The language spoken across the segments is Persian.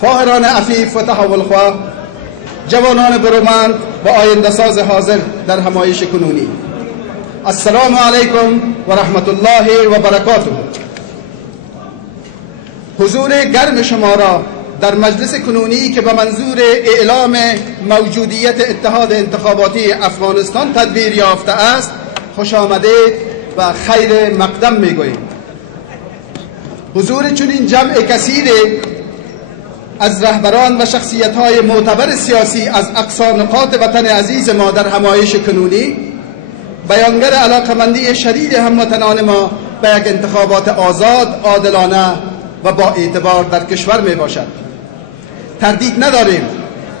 خواهران عفیف و تحولخواه، جوانان برومند و آینده ساز حاضر در همایش کنونی، السلام علیکم و رحمت الله و برکاته. حضور گرم شما را در مجلس کنونی که به منظور اعلام موجودیت اتحاد انتخاباتی افغانستان تدبیر یافته است خوش آمدید و خیر مقدم میگوییم. حضور چنین جمع کثیر از رهبران و شخصیت‌های معتبر سیاسی از اقصا نقاط وطن عزیز ما در همایش کنونی بیانگر علاقمندی شدید هموطنان ما به یک انتخابات آزاد، عادلانه و با اعتبار در کشور می باشد. تردید نداریم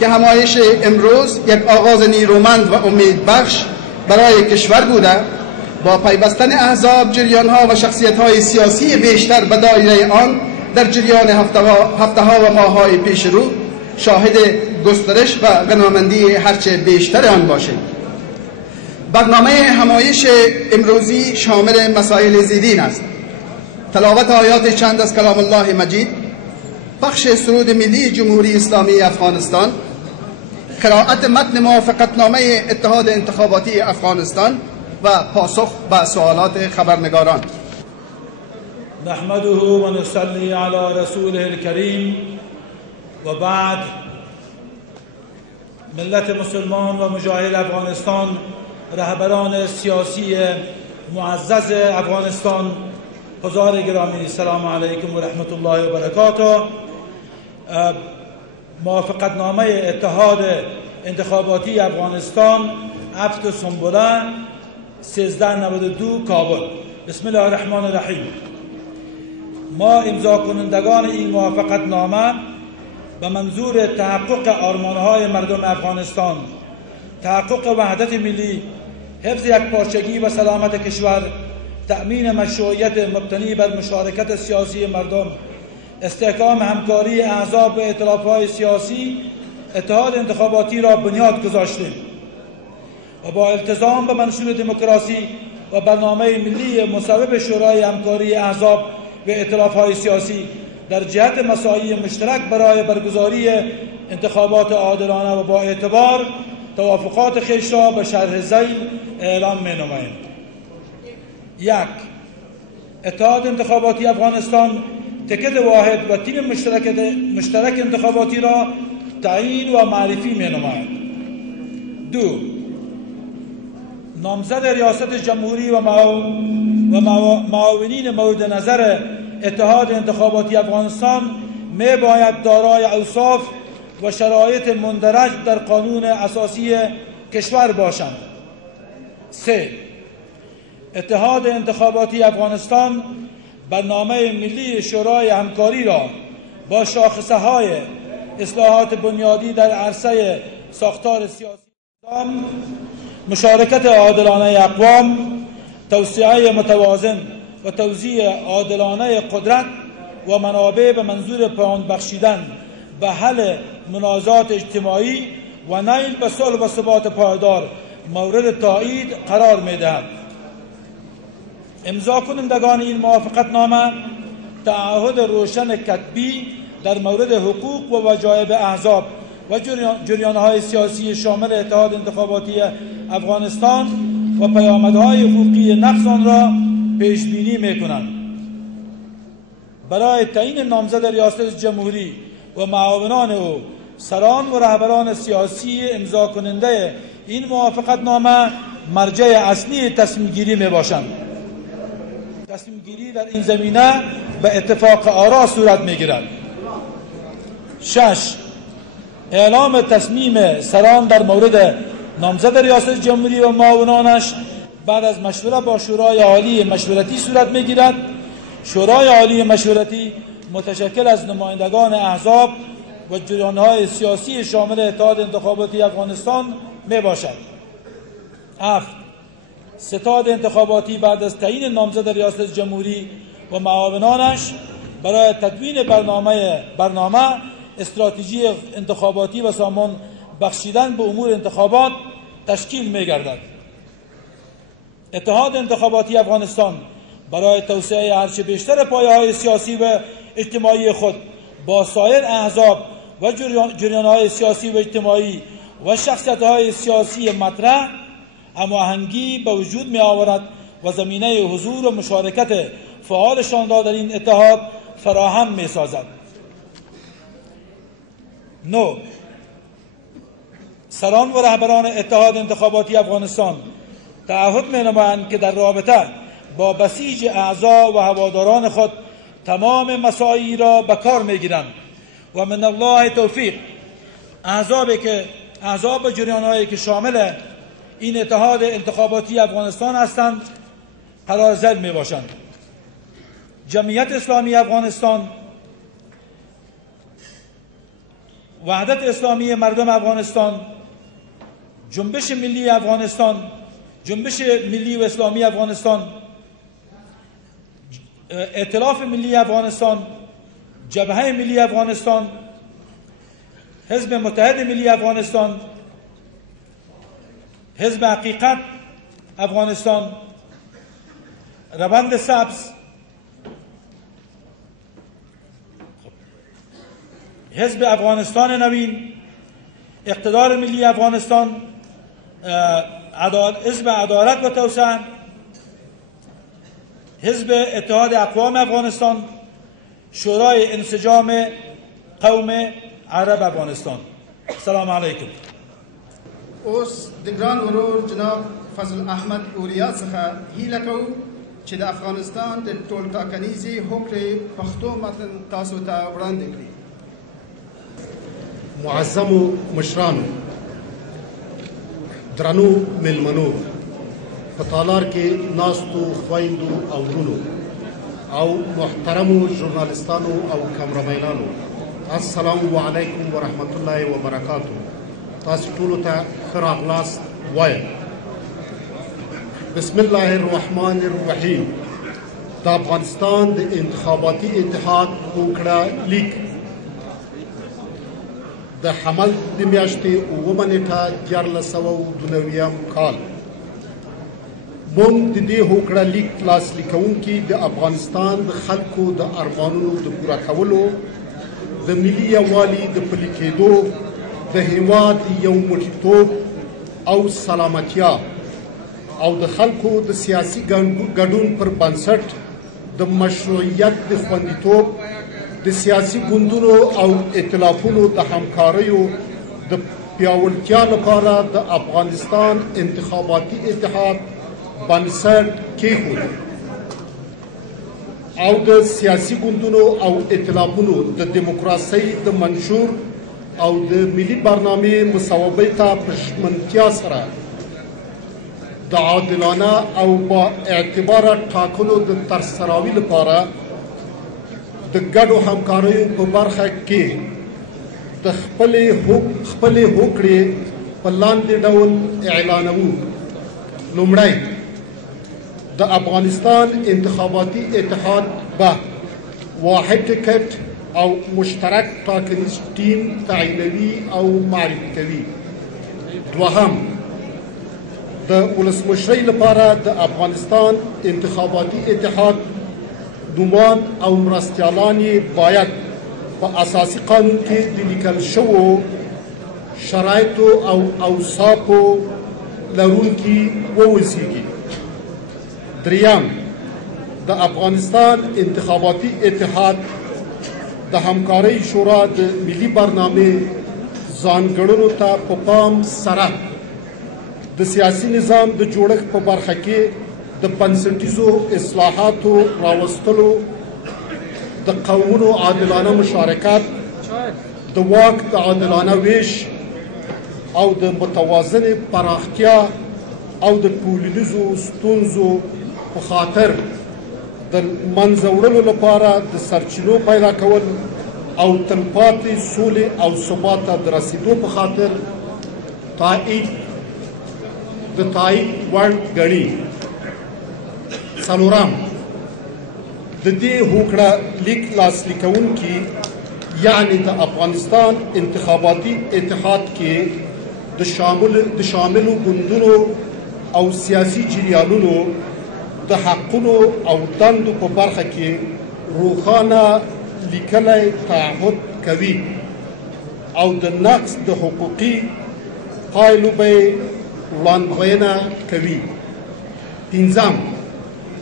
که همایش امروز یک آغاز نیرومند و امیدبخش برای کشور بوده، با پیوستن احزاب، جریان‌ها و شخصیت‌های سیاسی بیشتر به دایره آن در جریان هفته‌ها و ماه‌های پیش رو شاهد گسترش و غنامندی هرچه بیشتر آن باشیم. برنامه همایش امروزی شامل مسائل زیدین است: تلاوت آیات چند از کلام الله مجید، پخش سرود ملی جمهوری اسلامی افغانستان، قرائت متن موافقتنامه اتحاد انتخاباتی افغانستان و پاسخ به سوالات خبرنگاران. نحمده و نصلی علی رسوله الکریم و بعد. ملت مسلمان و مجاهد افغانستان، رهبران سیاسی معزز افغانستان، حضار گرامی، سلام علیکم و رحمت الله و برکاته. موافقتنامه اتحاد انتخاباتی افغانستان، هفت سنبله 1392 کابل. بسم الله الرحمن الرحیم. ما امضا کنندگان این موافقتنامه به منظور تحقق آرمانهای مردم افغانستان، تحقق وحدت ملی، حفظ یکپارچگی و سلامت کشور، تأمین مشروعیت مبتنی بر مشارکت سیاسی مردم، استحکام همکاری احزاب و ائتلاف‌های سیاسی، اتحاد انتخاباتی را بنیاد گذاشتیم و با التزام به منشور دموکراسی و برنامه ملی مصوب شورای همکاری احزاب و ائتلاف‌های سیاسی در جهت مساعی مشترک برای برگزاری انتخابات عادلانه و با اعتبار توافقات خویش را به شرح ذیل اعلام می‌نماییم. 1. اتحاد انتخاباتی افغانستان تکت واحد و تیم مشترک انتخاباتی را تعیین و معرفی می‌نماید. 2. نامزد ریاست جمهوری و معاونین مورد نظر اتحاد انتخاباتی افغانستان می باید دارای اوصاف و شرایط مندرج در قانون اساسی کشور باشند. 3. اتحاد انتخاباتی افغانستان برنامه ملی شورای همکاری را با شاخصه‌های اصلاحات بنیادی در عرصه ساختار سیاسی، مشارکت عادلانه اقوام، توسعه متوازن و توزیع عادلانه قدرت و منابع به منظور پایان بخشیدن به حل منازعات اجتماعی و نیل به صلح و ثبات پایدار مورد تایید قرار می‌دهد. امضا کنندگان این موافقتنامه تعهد روشن کتبی در مورد حقوق و وجایب احزاب و جریان‌های سیاسی شامل اتحاد انتخاباتی افغانستان و پیامدهای حقوقی نقض آن را پیش بینی می‌کنند. برای تعیین نامزد ریاست جمهوری و معاونان او، سران و رهبران سیاسی امضا کننده این موافقتنامه مرجع اصلی تصمیم گیری میباشند. تصمیم گیری در این زمینه به اتفاق آرا صورت میگیرد. 6. اعلام تصمیم سران در مورد نامزد ریاست جمهوری و معاونانش بعد از مشوره با شورای عالی مشورتی صورت میگیرد. شورای عالی مشورتی متشکل از نمایندگان احزاب و جریان‌های سیاسی شامل اتحاد انتخاباتی افغانستان می باشد. 7. ستاد انتخاباتی بعد از تعیین نامزد ریاست جمهوری و معاونانش برای تدوین برنامه استراتژی انتخاباتی و سامان بخشیدن به امور انتخابات تشکیل می گردد. اتحاد انتخاباتی افغانستان برای توسعه هرچه بیشتر پایه‌های سیاسی و اجتماعی خود با سایر احزاب و جریان‌های سیاسی و اجتماعی و شخصیت‌های سیاسی مطرح هماهنگی به وجود می آورد و زمینه حضور و مشارکت فعالشان را در این اتحاد فراهم می سازد. 9. سران و رهبران اتحاد انتخاباتی افغانستان تعهد می نمایند که در رابطه با بسیج اعضا و هواداران خود تمام مساعی را به کار می گیرند و من الله توفیق احزاب و جریان‌هایی که شامل این اتحاد انتخاباتی افغانستان هستند قرار زد می باشند. جمعیت اسلامی افغانستان، وحدت اسلامی مردم افغانستان، جنبش ملی افغانستان، جنبش ملی و اسلامی افغانستان، ائتلاف ملی افغانستان، جبهه ملی افغانستان، حزب متحد ملی افغانستان، حزب حقیقت افغانستان، روند سبز، حزب افغانستان نوین، اقتدار ملی افغانستان، حزب عدالت و توسعه، حزب اتحاد اقوام افغانستان، شورای انسجام قوم عرب افغانستان. السلام علیکم. اوس د ګران ورور جناب فضل احمد اوریا څخه هیله کوو چې د افغانستان د ټول ټاکنیزې هوکړې پښتو متن تاسو ته وړاندې کړي. معظمو مشرانو، درنو ملمنو، په تالار کې ناستو خویندو او ورونو او محترمو ژورنالستانو او کامرمینانو، السلام علیکم ورحمت الله وبرکاتو. تاسو ټولو ته ښه راغلاست وایم. بسم الله الرحمن الرحیم. د افغانستان د انتخاباتي اتحاد هوکړه لیک د حمل د میاشتې 9 نیټه 1492 کال موږ د دې هوکړه لیک لاسلیک کوونکي د افغانستان د خلکو د ارمانونو د پوره کولو، د ملي یووالي د پلي کېدو، د هېواد یو موټیتوب او سلامتیا او د خلکو د سیاسي ګډون پر بنسټ د مشروعیت د خوندیتوب، د سیاسي ګوندونو او ائتلافونو د همکاریو د پیاوړتیا لپاره د افغانستان انتخاباتي اتحاد بنسټ کېښود او د سیاسي ګوندونو او ائتلافونو د دیموکراسۍ د منشور او د ملي برنامې مصوبې ته په ژمنتیا سره د عادلانه او با اعتباره ټاکنو د ترسروي لپاره د ګډو همکاریو په برخه کې د خپلې هوکړې په لاندې ډول اعلانوو. لومړی، د افغانستان انتخاباتي اتحاد به واحد ټکټ او مشترک ټاکنیز ټیم تعینوي او معرفي کوي. دوهم، د ولسمشرۍ لپاره د افغانستان انتخاباتي اتحاد دومان او مرستیالان یې باید په اساسي قانون کې د لیکل شوو شرایطو او اوصافو لرونکي ووسیږي. دریم، د افغانستان انتخاباتي اتحاد د همکارۍ شورا د ملي برنامې ځانګړنو ته په پام سره د سیاسي نظام د جوړښت په برخه کې د بنسټیزو اصلاحاتو راوستلو، د قومونو عادلانه مشارکت، د واک د عادلانه ویش او د متوازنې پراختیا او د ټولنیزو ستونزو په خاطر د منځه وړلو لپاره د سرچینو پیدا کول او تلپاتې سولې او ثبات ته د رسیدو په خاطر تایید وړ ګڼي. څلورم، د دې هوکړه لیک لاسلیک کوونکي یعنی د افغانستان انتخاباتي اتحاد کې د شاملو ګوندونو او سیاسي جریانونو د حقونو او دندو په برخه کې روښانه لیکلی تعهد کوي او د نقص د حقوقي پایلو به وړاندوینه کوي. پنځم،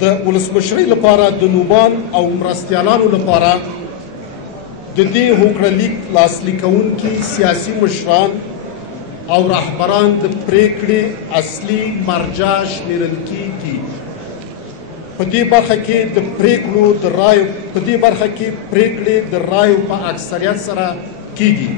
د ولسمشرۍ لپاره د نومان او مرستیالانو لپاره د دې هوکړهلیک لاسلیک کوونکي سیاسي مشران او رهبران د پریکړې اصلي مرجع شمیرل کیږي. په دې برخه کې پریکړې د رایو په اکثریت سره کیږي.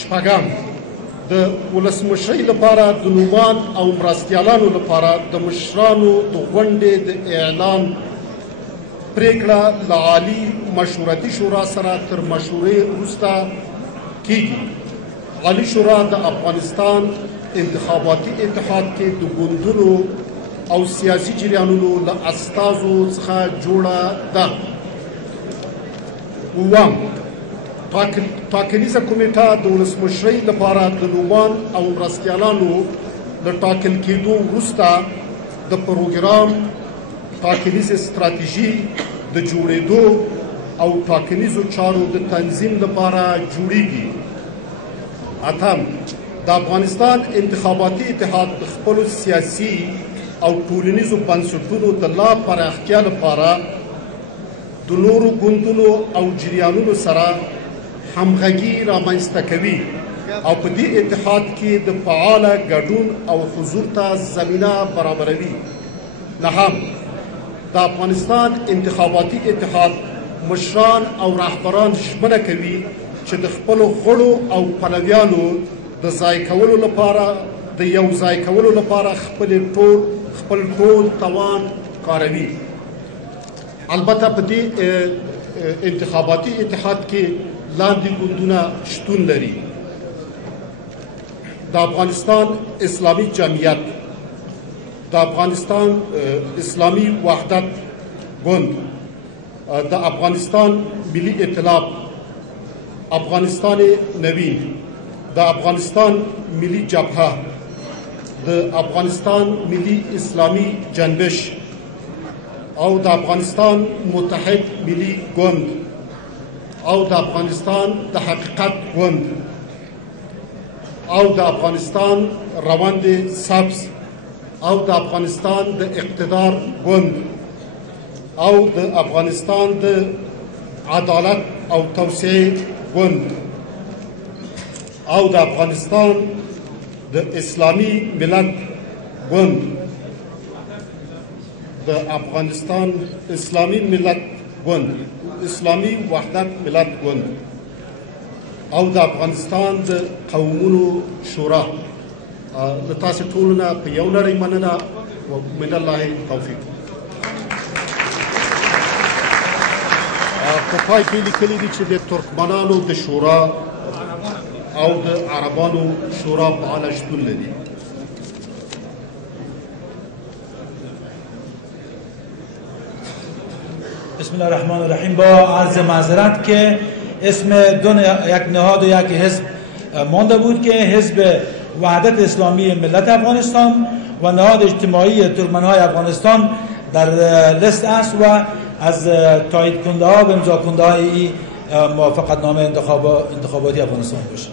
شپږم، د ولسمشرۍ لپاره د نومان او مرستیالانو لپاره د مشرانو د غونډې د اعلان پریکړه له عالي مشورتي شورا سره تر مشورې وروسته کیږي. عالي شورا د افغانستان انتخاباتي اتحاد کې د ګوندونو او سیاسي جریانونو له استازو څخه جوړه ده. اووم، ټاکنیزه کمیټه د ولسمشرۍ لپاره د نومان او مرستیالانو له ټاکل کېدو وروسته د پروګرام، ټاکنیزې ستراتیژي د جوړېدو او ټاکنیزو چارو د تنظیم لپاره جوړیږي. اتم، د افغانستان انتخاباتي اتحاد د خپلو سیاسي او ټولنیزو بنسټونو د لا پراختیا لپاره د نورو ګوندونو او جریانونو سره همغږي رامنځته کوي او په دې اتحاد کې د فعاله ګډون او حضور ته زمینه برابروي. نهم، د افغانستان انتخاباتي اتحاد مشران او رهبران ژمنه کوي چې د خپلو غړو او پلویانو د یو ځای کولو لپاره خپل ټول توان کاروي. البته په دې انتخاباتي اتحاد کې لاندې ګوندونه شتون لري: د افغانستان اسلامي جمعیت، د افغانستان اسلامي وحدت ګوند، د افغانستان ملي ائتلاف، افغانستان نوین، د افغانستان ملي جبهه، د افغانستان ملي اسلامي جنبش او د افغانستان متحد ملي ګوند او د افغانستان د حقیقت ګوند او د افغانستان روند سبز او د افغانستان د اقتدار ګوند او د افغانستان د عدالت او توسعه ګوند او د افغانستان د اسلامي ملت ګوند، د افغانستان اسلامي ملت ګوند، اسلامي وحدت ملت ګوند او د افغانستان د قومونو شورا. له تاسو ټولو نه په یو نړۍ مننه او من الله توفیق. په پای کې لیکلي دي چې د ترکمنانو د شورا او د عربانو شورا فعال شتون لري. بسم الله الرحمن الرحیم. با عرض معذرت که اسم یک نهاد و یک حزب مانده بود که حزب وحدت اسلامی ملت افغانستان و نهاد اجتماعی ترکمنهای افغانستان در لیست است و از تایید کننده ها و امضا کننده های موافقت نامه انتخاباتی افغانستان باشه.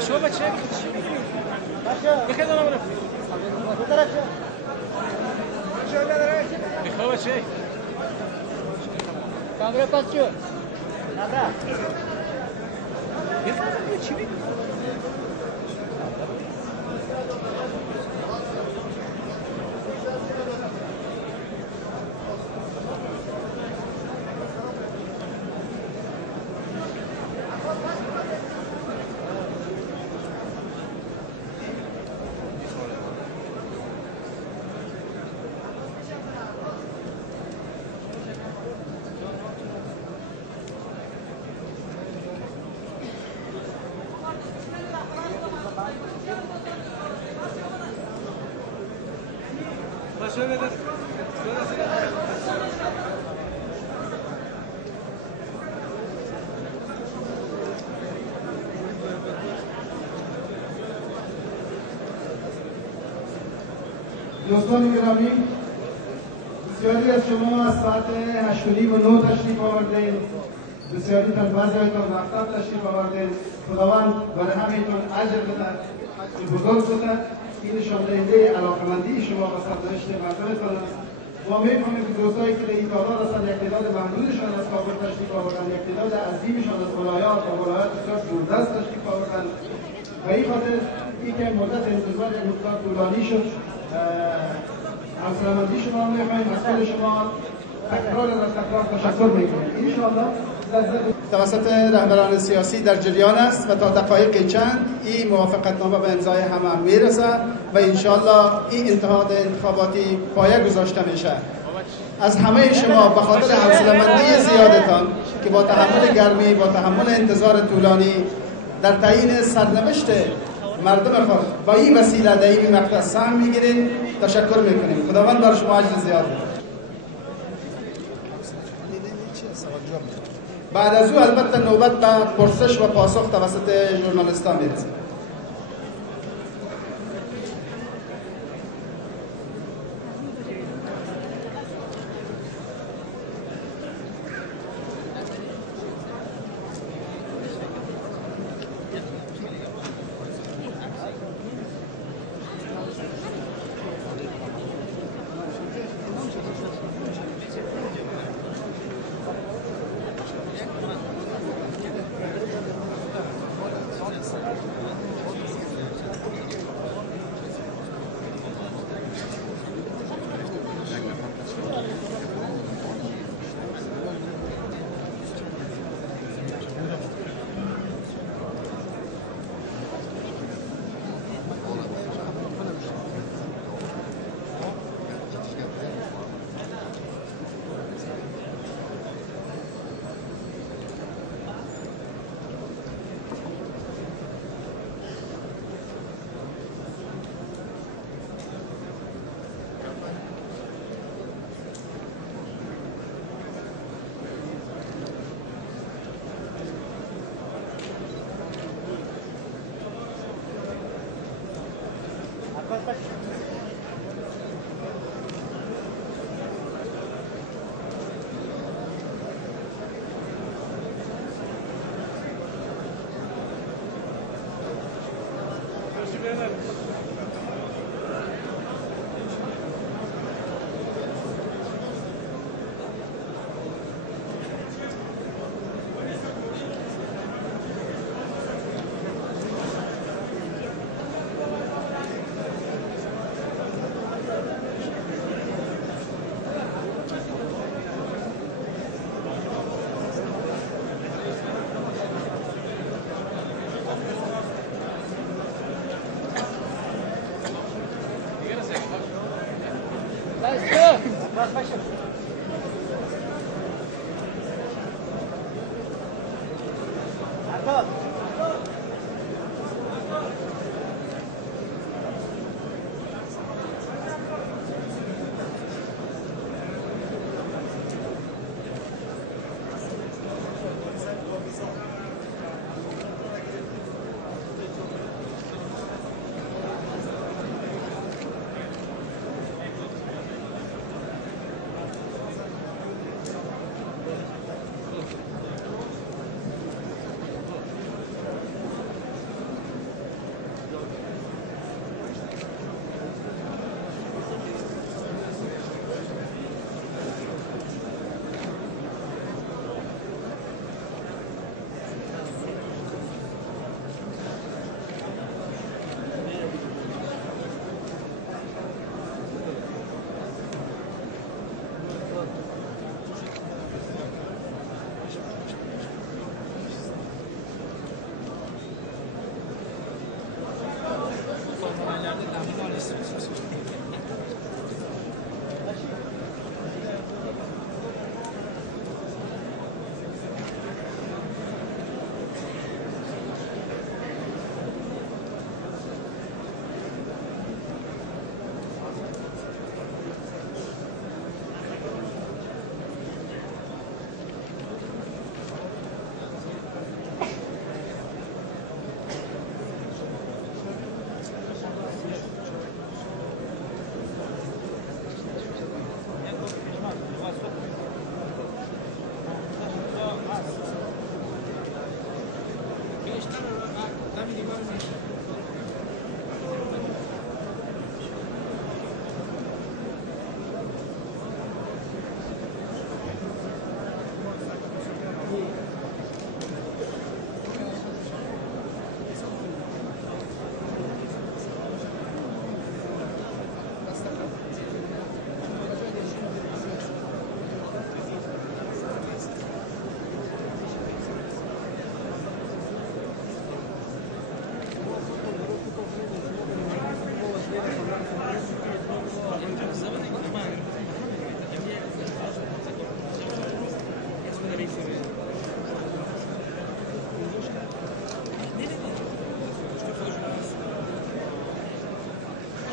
شو بچه بخدا نمره بخوا بچه کامرا پاس شو نبرا بخوا چی میگی دوستان گرامی، بسیاری از شما از ساعت 8:30 و 9 تشریف آوردین، بسیاری تان بعضیتان وقتا تشریف آوردین. خداوند برای همینتون اجر بده، بزرگ بده. این نشان دهنده علاقمندی شما و سرنوشت مردمتان است. ما می‌فهمیم که دوستایی که این تعداد هستند، یک تعداد محدودشان از کابل تشریف آوردن، یک تعداد عظیمشان از ولایات و ولایات بسیار دوردست تشریف آوردن و این خاطر این که مدت انتظار یک مقدار طولانی شد. حوصله‌مندی شما می‌خواهیم، از خود شما تکرار از تکرار تشکر می‌کنیم. انشاءالله توسط رهبران سیاسی در جریان است و تا دقایق چند این موافقتنامه به امضای همه میرسد و انشاءالله این اتحاد انتخاباتی پایه گذاشته میشه. از همه شما به خاطر حوصله‌مندی زیادتان که با تحمل گرمی، با تحمل انتظار طولانی در تعیین سرنوشت مردم خود با این وسیله در این مقطع سهم میگیرین، تشکر میکنیم. خداوند بر شما اجر زیاد بده. بعد از او البته نوبت به پرسش و پاسخ توسط ژورنالیستان میرسه.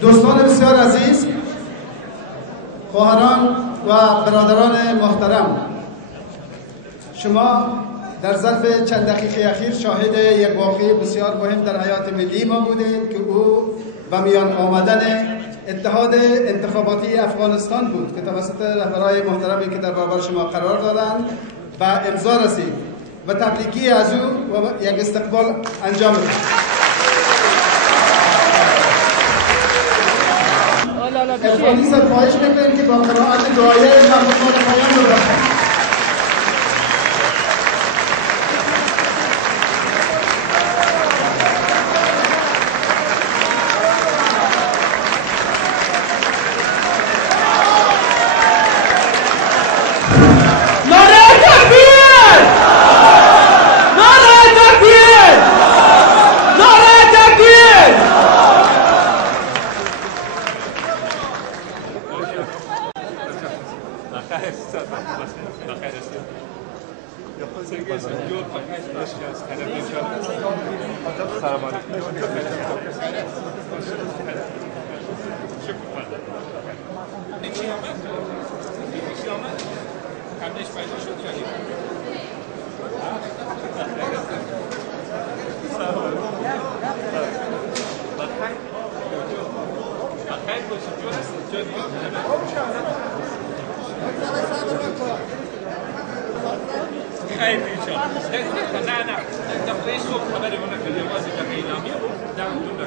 دوستان بسیار عزیز، خواهران و برادران محترم، شما در ظرف چند دقیقه اخیر شاهد یک واقعه بسیار مهم در حیات ملی ما بودید که او و میان آمدن اتحاد انتخاباتی افغانستان بود که توسط رهبرای محترمی که در برابر شما قرار دادند و امضا رسید و تبریکی از او و یک استقبال انجام داد. افغانی سر خواهش میکنیم که با قرائت دعایه مخلوقات پایان رو رفتن. خیر انشاءالله. نه داخل صبح خبری من کردم واسه که ایلامی دارم دو تا